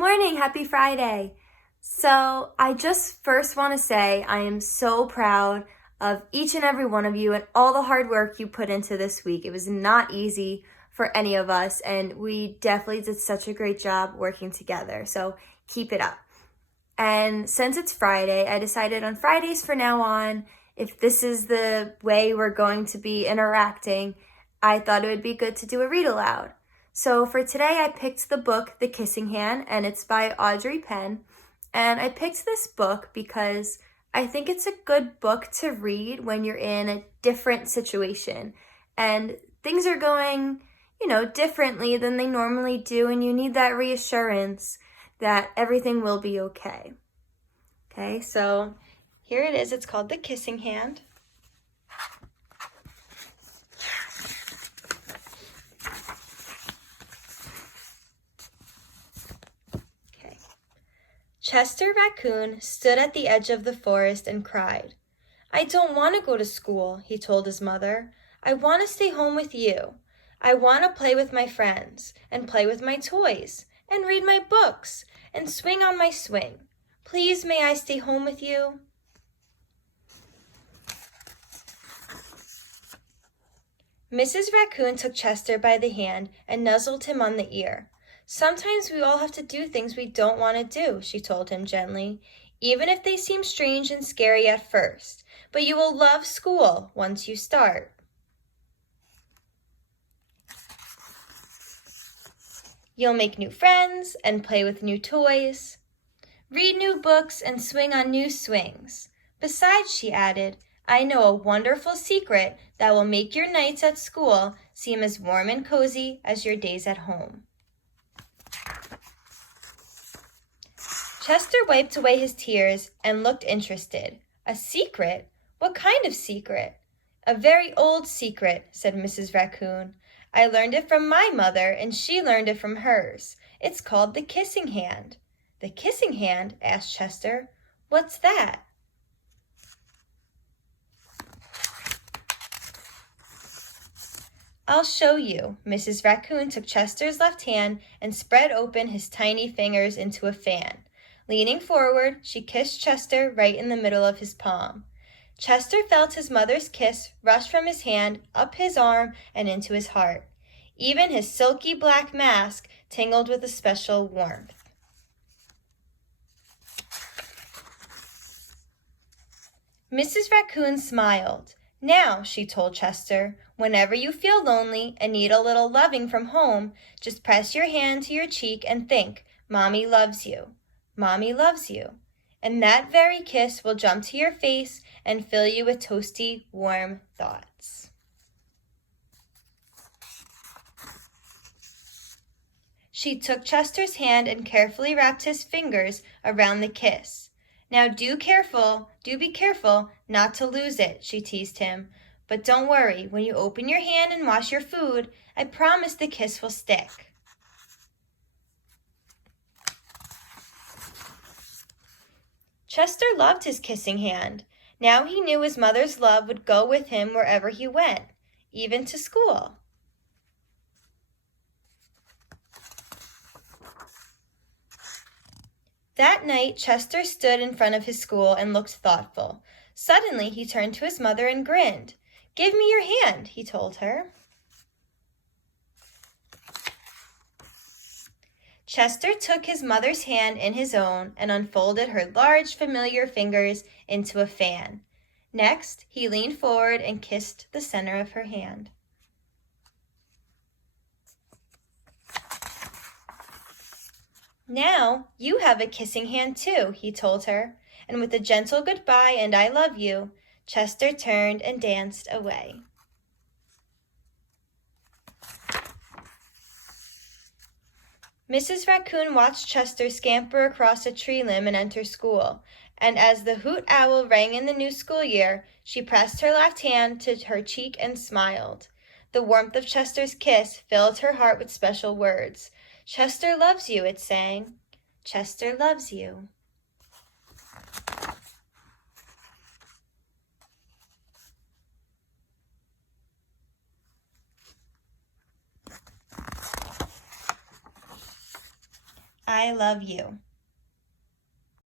Morning, happy Friday. So I just first want to say I am so proud of each and every one of you and all the hard work you put into this week. It was not easy for any of us, and we definitely did such a great job working together. So keep it up. And since it's Friday, I decided on Fridays from now on, if this is the way we're going to be interacting, I thought it would be good to do a read aloud. So for today, I picked the book, The Kissing Hand, and it's by Audrey Penn. And I picked this book because I think it's a good book to read when you're in a different situation and things are going, differently than they normally do, and you need that reassurance that everything will be okay. Okay, so here it is. It's called The Kissing Hand. Okay. Chester Raccoon stood at the edge of the forest and cried. "I don't want to go to school," he told his mother. "I want to stay home with you. I want to play with my friends, and play with my toys, and read my books, and swing on my swing. Please, may I stay home with you?" Mrs. Raccoon took Chester by the hand and nuzzled him on the ear. "Sometimes we all have to do things we don't want to do," she told him gently, "even if they seem strange and scary at first. But you will love school once you start." "You'll make new friends and play with new toys, read new books and swing on new swings. Besides," she added, "I know a wonderful secret that will make your nights at school seem as warm and cozy as your days at home." Chester wiped away his tears and looked interested. "A secret? What kind of secret?" "A very old secret," said Mrs. Raccoon. "I learned it from my mother, and she learned it from hers. It's called the kissing hand." "The kissing hand?" asked Chester. "What's that?" "I'll show you." Mrs. Raccoon took Chester's left hand and spread open his tiny fingers into a fan. Leaning forward, she kissed Chester right in the middle of his palm. Chester felt his mother's kiss rush from his hand, up his arm, and into his heart. Even his silky black mask tingled with a special warmth. Mrs. Raccoon smiled. "Now," she told Chester, "whenever you feel lonely and need a little loving from home, just press your hand to your cheek and think, 'Mommy loves you. Mommy loves you.' And that very kiss will jump to your face and fill you with toasty, warm thoughts." She took Chester's hand and carefully wrapped his fingers around the kiss. "Now do be careful not to lose it," she teased him. "But don't worry, when you open your hand and wash your food, I promise the kiss will stick." Chester loved his kissing hand. Now he knew his mother's love would go with him wherever he went, even to school. That night, Chester stood in front of his school and looked thoughtful. Suddenly, he turned to his mother and grinned. "Give me your hand," he told her. Chester took his mother's hand in his own and unfolded her large, familiar fingers into a fan. Next, he leaned forward and kissed the center of her hand. "Now you have a kissing hand too," he told her, and with a gentle goodbye and "I love you," Chester turned and danced away. Mrs. Raccoon watched Chester scamper across a tree limb and enter school, and as the hoot owl rang in the new school year, she pressed her left hand to her cheek and smiled. The warmth of Chester's kiss filled her heart with special words. "Chester loves you," it sang. "Chester loves you." I love you.